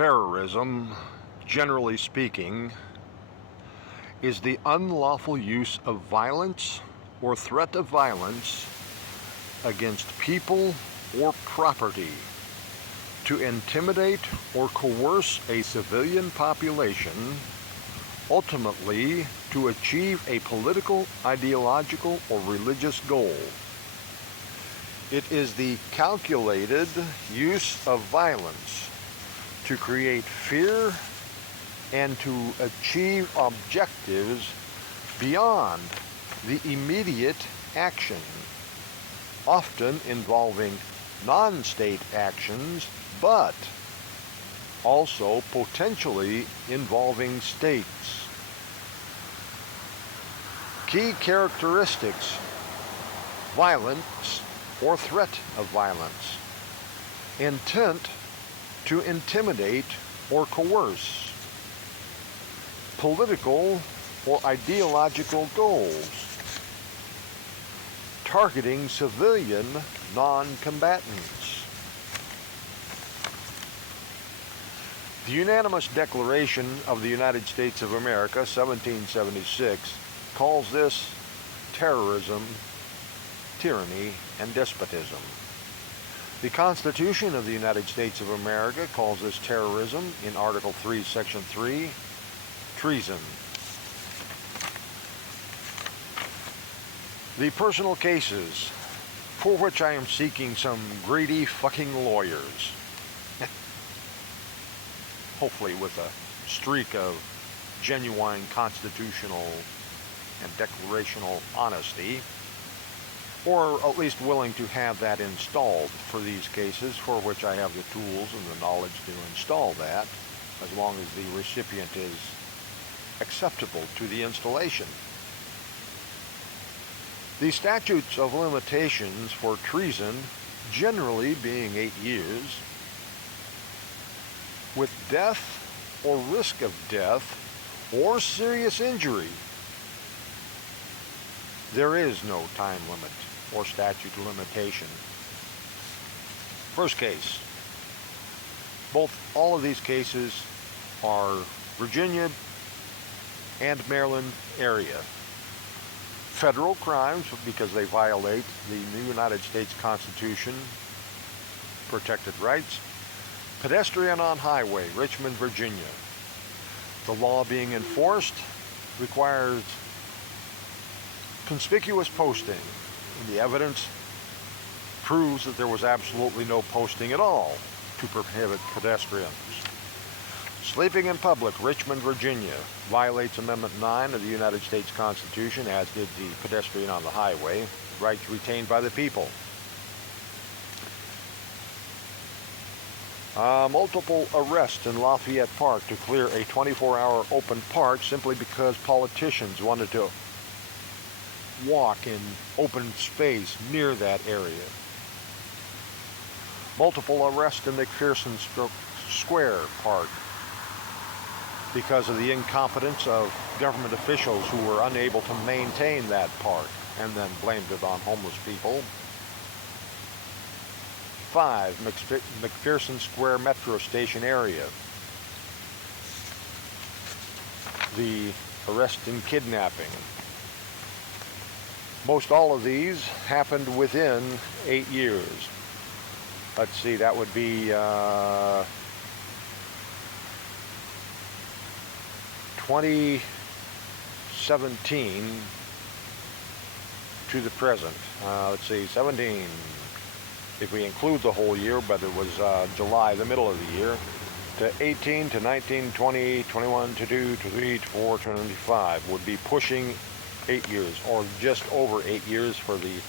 Terrorism, generally speaking, is the unlawful use of violence or threat of violence against people or property to intimidate or coerce a civilian population, ultimately to achieve a political, ideological, or religious goal. It is the calculated use of violence to create fear and to achieve objectives beyond the immediate action, often involving non-state actions, but also potentially involving states. Key characteristics: violence or threat of violence, intent to intimidate or coerce, political or ideological goals, targeting civilian non-combatants. The Unanimous Declaration of the United States of America, 1776, calls this terrorism, tyranny, and despotism. The Constitution of the United States of America calls this terrorism in Article 3, Section 3, treason. The personal cases for which I am seeking some greedy fucking lawyers, hopefully with a streak of genuine constitutional and declarational honesty, or at least willing to have that installed for these cases, for which I have the tools and the knowledge to install that, as long as the recipient is acceptable to the installation. The statutes of limitations for treason generally being 8 years, with death or risk of death or serious injury. There is no time limit or statute of limitation. First case. All of these cases are Virginia and Maryland area. Federal crimes because they violate the United States Constitution, protected rights. Pedestrian on highway, Richmond, Virginia. The law being enforced requires conspicuous posting, and the evidence proves that there was absolutely no posting at all to prohibit pedestrians. Sleeping in public, Richmond, Virginia, violates Amendment 9 of the United States Constitution, as did the pedestrian on the highway, rights retained by the people. Multiple arrests in Lafayette Park to clear a 24-hour open park simply because politicians wanted to walk in open space near that area. Multiple arrests in McPherson Square Park because of the incompetence of government officials who were unable to maintain that park and then blamed it on homeless people. 5. McPherson Square Metro Station area. The arrest and kidnapping. Most all of these happened within 8 years. Let's see, that would be 2017 to the present. Let's see, 17, if we include the whole year, but it was July, the middle of the year, to 18 to 19, 20, 21, to 2, to 3, to 4, to 25 would be pushing 8 years, or just over 8 years for the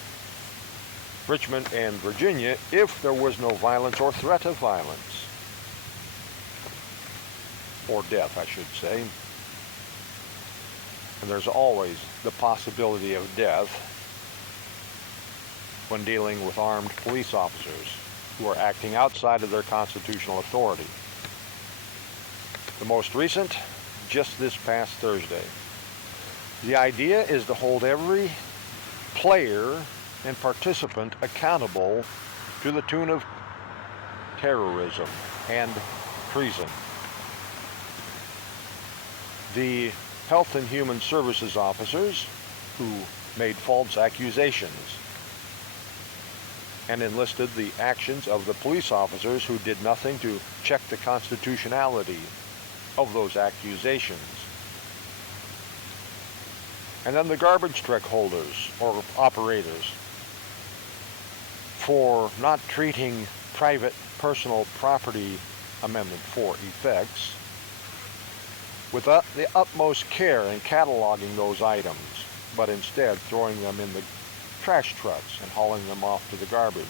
Richmond and Virginia, if there was no violence or threat of violence, or death, I should say. And there's always the possibility of death when dealing with armed police officers who are acting outside of their constitutional authority. The most recent, just this past Thursday. The idea is to hold every player and participant accountable to the tune of terrorism and treason. The Health and Human Services officers who made false accusations and enlisted the actions of the police officers who did nothing to check the constitutionality of those accusations. And then the garbage truck holders or operators for not treating private personal property Amendment 4 effects with the utmost care in cataloging those items, but instead throwing them in the trash trucks and hauling them off to the garbage.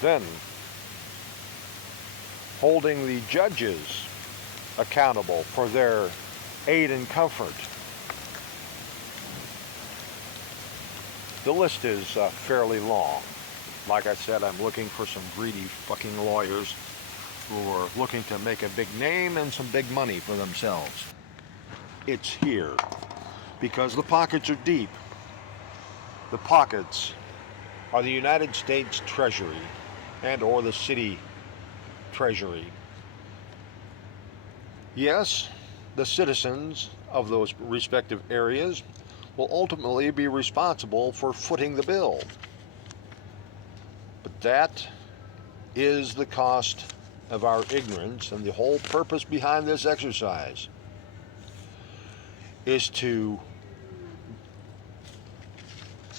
Then, holding the judges accountable for their aid and comfort. The list is fairly long. Like I said, I'm looking for some greedy fucking lawyers who are looking to make a big name and some big money for themselves. It's here because the pockets are deep. The pockets are the United States Treasury and or the city treasury. Yes, the citizens of those respective areas will ultimately be responsible for footing the bill. But that is the cost of our ignorance, and the whole purpose behind this exercise is to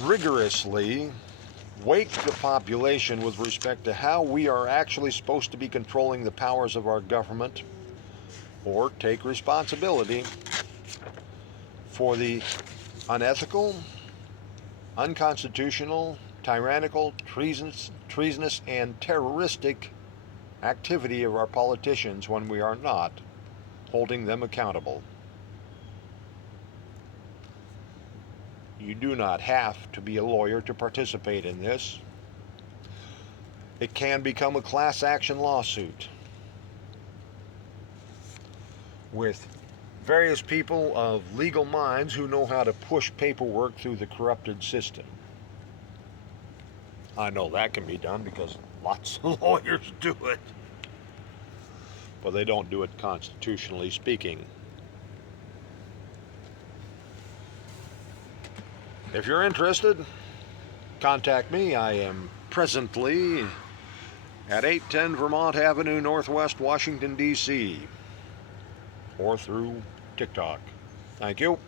rigorously wake the population with respect to how we are actually supposed to be controlling the powers of our government, or take responsibility for the unethical, unconstitutional, tyrannical, treasonous, and terroristic activity of our politicians when we are not holding them accountable. You do not have to be a lawyer to participate in this. It can become a class action lawsuit with various people of legal minds who know how to push paperwork through the corrupted system. I know that can be done because lots of lawyers do it, but they don't do it constitutionally speaking. If you're interested, contact me. I am presently at 810 Vermont Avenue, Northwest Washington, D.C., or through TikTok. Thank you.